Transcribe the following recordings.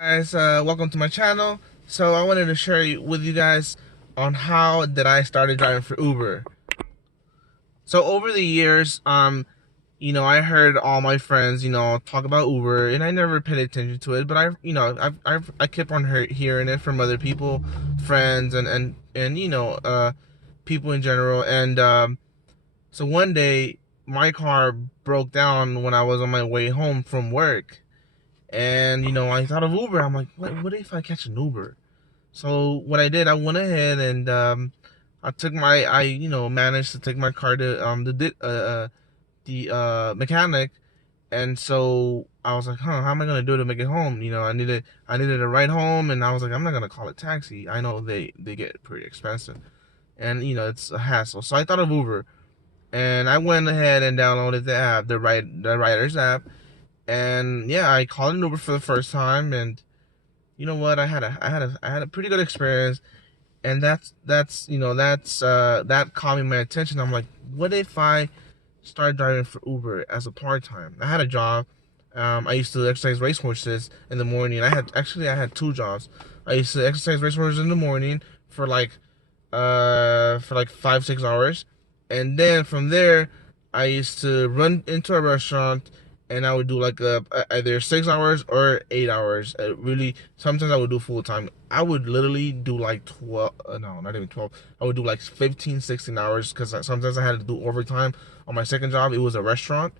Guys, welcome to my channel. So I wanted to share with you guys on how that I started driving for Uber. So over the years, I heard all my friends, talk about Uber, and I never paid attention to it. But I kept on hearing it from other people, friends, and people in general. And so one day, my car broke down when I was on my way home from work. And I thought of Uber. I'm like, what if I catch an Uber? So what I did, I went ahead and I managed to take my car to the mechanic. And so I was like, how am I gonna do to make it home? I needed a ride home, and I was like, I'm not gonna call a taxi. I know they get pretty expensive, and it's a hassle. So I thought of Uber, and I went ahead and downloaded the app, the Riders app, and yeah, I called an Uber for the first time. And you know what? I had a pretty good experience, and that caught me my attention. I'm like, what if I started driving for Uber as a part time? I had a job. I used to exercise racehorses in the morning. I had two jobs. I used to exercise racehorses in the morning for like 5-6 hours, and then from there I used to run into a restaurant, and I would do like either 6 hours or 8 hours. Really, sometimes I would do full time. I would literally do like 12, no, not even 12. I would do like 15, 16 hours because sometimes I had to do overtime on my second job. It was a restaurant,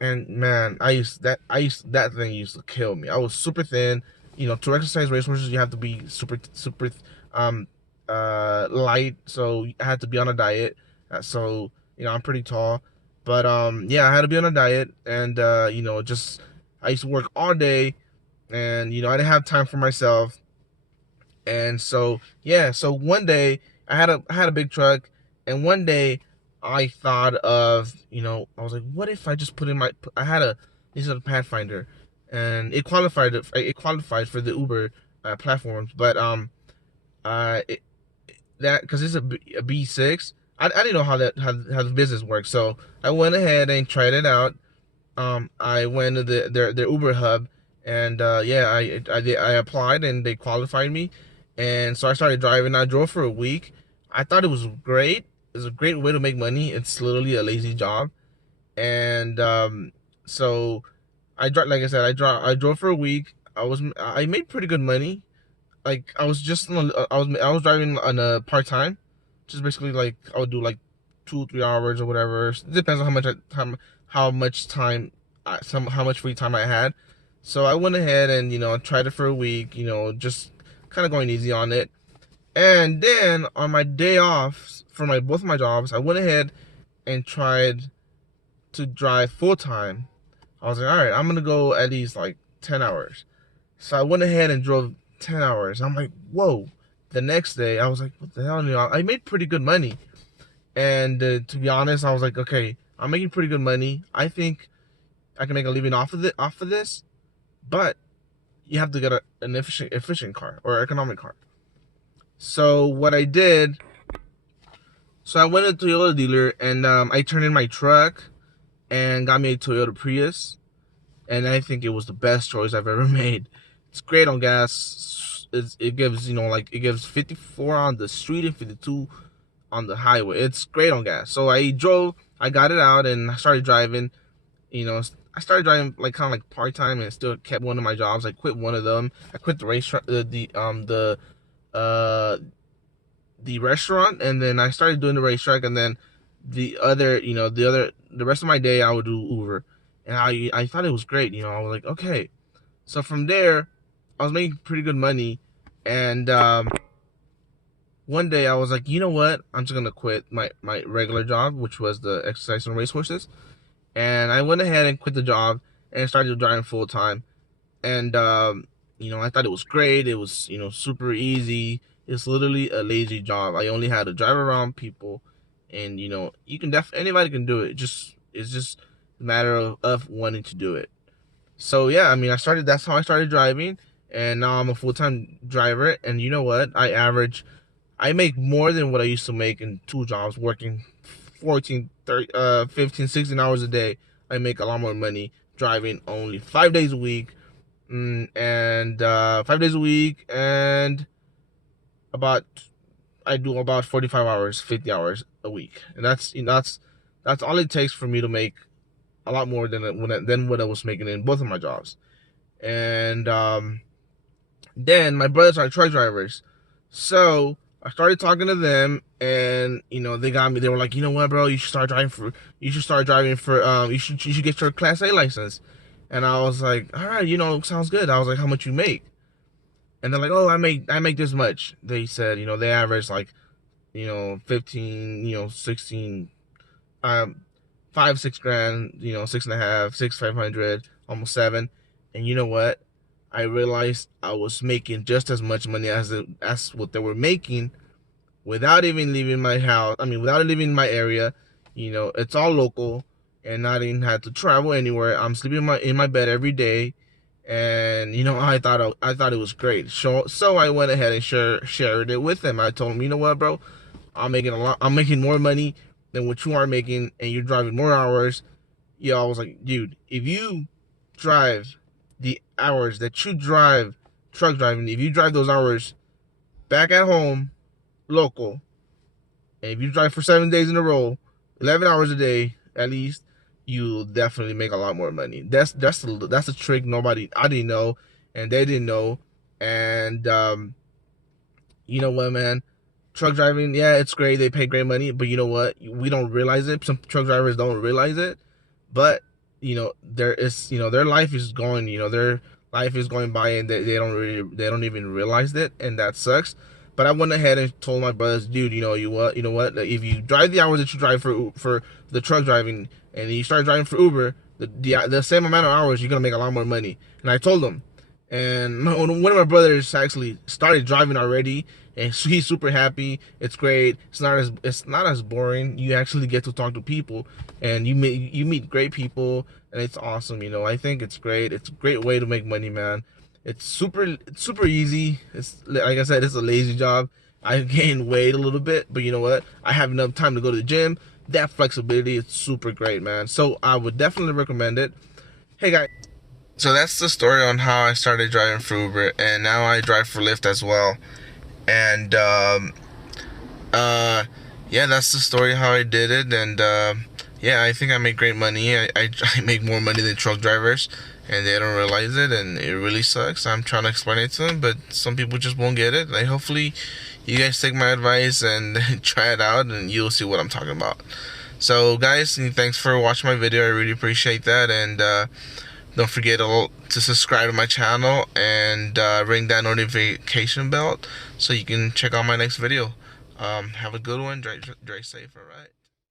and man, that thing used to kill me. I was super thin. To exercise racehorses, you have to be super, super, um, light. So I had to be on a diet. So I'm pretty tall, but yeah, I had to be on a diet, and just I used to work all day, and I didn't have time for myself. And so yeah, so one day I had a big truck, and one day I thought of, I was like, what if I just put in I had a this is a Pathfinder, and it qualified for the Uber platforms. But it, that because it's a B6. I didn't know how the business works, so I went ahead and tried it out. I went to their Uber hub, and yeah, I applied, and they qualified me, and so I started driving. I drove for a week. I thought it was great. It's a great way to make money. It's literally a lazy job, and so I drove. Like I said, I drove for a week. I made pretty good money. Like I was just I was driving on a part time, just basically like I would do like 2-3 hours or whatever. It depends on how much time, how much free time I had. So I went ahead and tried it for a week. Just kind of going easy on it. And then on my day off for my both of my jobs, I went ahead and tried to drive full time. I was like, all right, I'm gonna go at least like 10 hours. So I went ahead and drove 10 hours. I'm like, whoa. The next day, I was like, what the hell? I made pretty good money. And to be honest, I was like, okay, I'm making pretty good money. I think I can make a living off of this. But you have to get an efficient car or economic car. So what I did, so I went to a Toyota dealer, and I turned in my truck and got me a Toyota Prius. And I think it was the best choice I've ever made. It's great on gas. It gives it gives 54 on the street and 52 on the highway. It's great on gas. So I got it out, and I started driving. I started driving like kind of like part time, and still kept one of my jobs. I quit one of them. I quit the racetrack, uh the restaurant, and then I started doing the racetrack, and then the rest of my day I would do Uber, and I thought it was great. I was like, okay. So from there, I was making pretty good money, and one day I was like, you know what? I'm just gonna quit my regular job, which was the exercise and racehorses, and I went ahead and quit the job and started driving full time. And I thought it was great. It was super easy. It's literally a lazy job. I only had to drive around people, and you can anybody can do it. It's just a matter of wanting to do it. So yeah, I mean, that's how I started driving, and now I'm a full time driver. And you know what? I make more than what I used to make in two jobs, working 14, 30, 15, 16 hours a day. I make a lot more money driving only 5 days a week. and 5 days a week, and about I do about 45 hours, 50 hours a week, and that's all it takes for me to make a lot more than what I was making in both of my jobs. And then my brothers are truck drivers, so I started talking to them, and they got me. They were like, you know what, bro, you should start driving for. You should get your Class A license. And I was like, all right, sounds good. I was like, how much you make? And they're like, oh, I make this much. They said, they average like, 15, 16, um, 5, 6 grand, 6.5, 500, almost 7. And you know what? I realized I was making just as much money as what they were making without even leaving my house. I mean, without leaving my area. It's all local, and I didn't have to travel anywhere. I'm sleeping in my bed every day, and I thought it was great. So I went ahead and shared it with them. I told them, you know what, bro, I'm making more money than what you are making, and you're driving more hours. I was like, dude, if you drive the hours that you drive truck driving, if you drive those hours back at home, local, and if you drive for 7 days in a row, 11 hours a day at least, you'll definitely make a lot more money. That's a trick I didn't know, and they didn't know. And you know what, man? Truck driving, yeah, it's great. They pay great money, but you know what? We don't realize it. Some truck drivers don't realize it, but their life is going. Their life is going by, and they don't even realize it, and that sucks. But I went ahead and told my brothers, dude, you know what? If you drive the hours that you drive for the truck driving, and you start driving for Uber, the same amount of hours, you're gonna make a lot more money. And I told them, and one of my brothers actually started driving already, and he's super happy. It's great. It's not as boring. You actually get to talk to people, and you meet great people, and it's awesome. I think it's great. It's a great way to make money, man. It's super easy. It's like I said, it's a lazy job. I gained weight a little bit, but you know what? I have enough time to go to the gym. That flexibility is super great, man. So I would definitely recommend it. Hey guys. So that's the story on how I started driving for Uber, and now I drive for Lyft as well. And uh, yeah, that's the story how I did it. And yeah, I think I make great money. I make more money than truck drivers, and they don't realize it, and it really sucks. I'm trying to explain it to them, but some people just won't get it. Like, hopefully you guys take my advice and try it out, and you'll see what I'm talking about. So guys, thanks for watching my video. I really appreciate that. And don't forget to subscribe to my channel, and ring that notification bell so you can check out my next video. Have a good one. Drive safe, alright?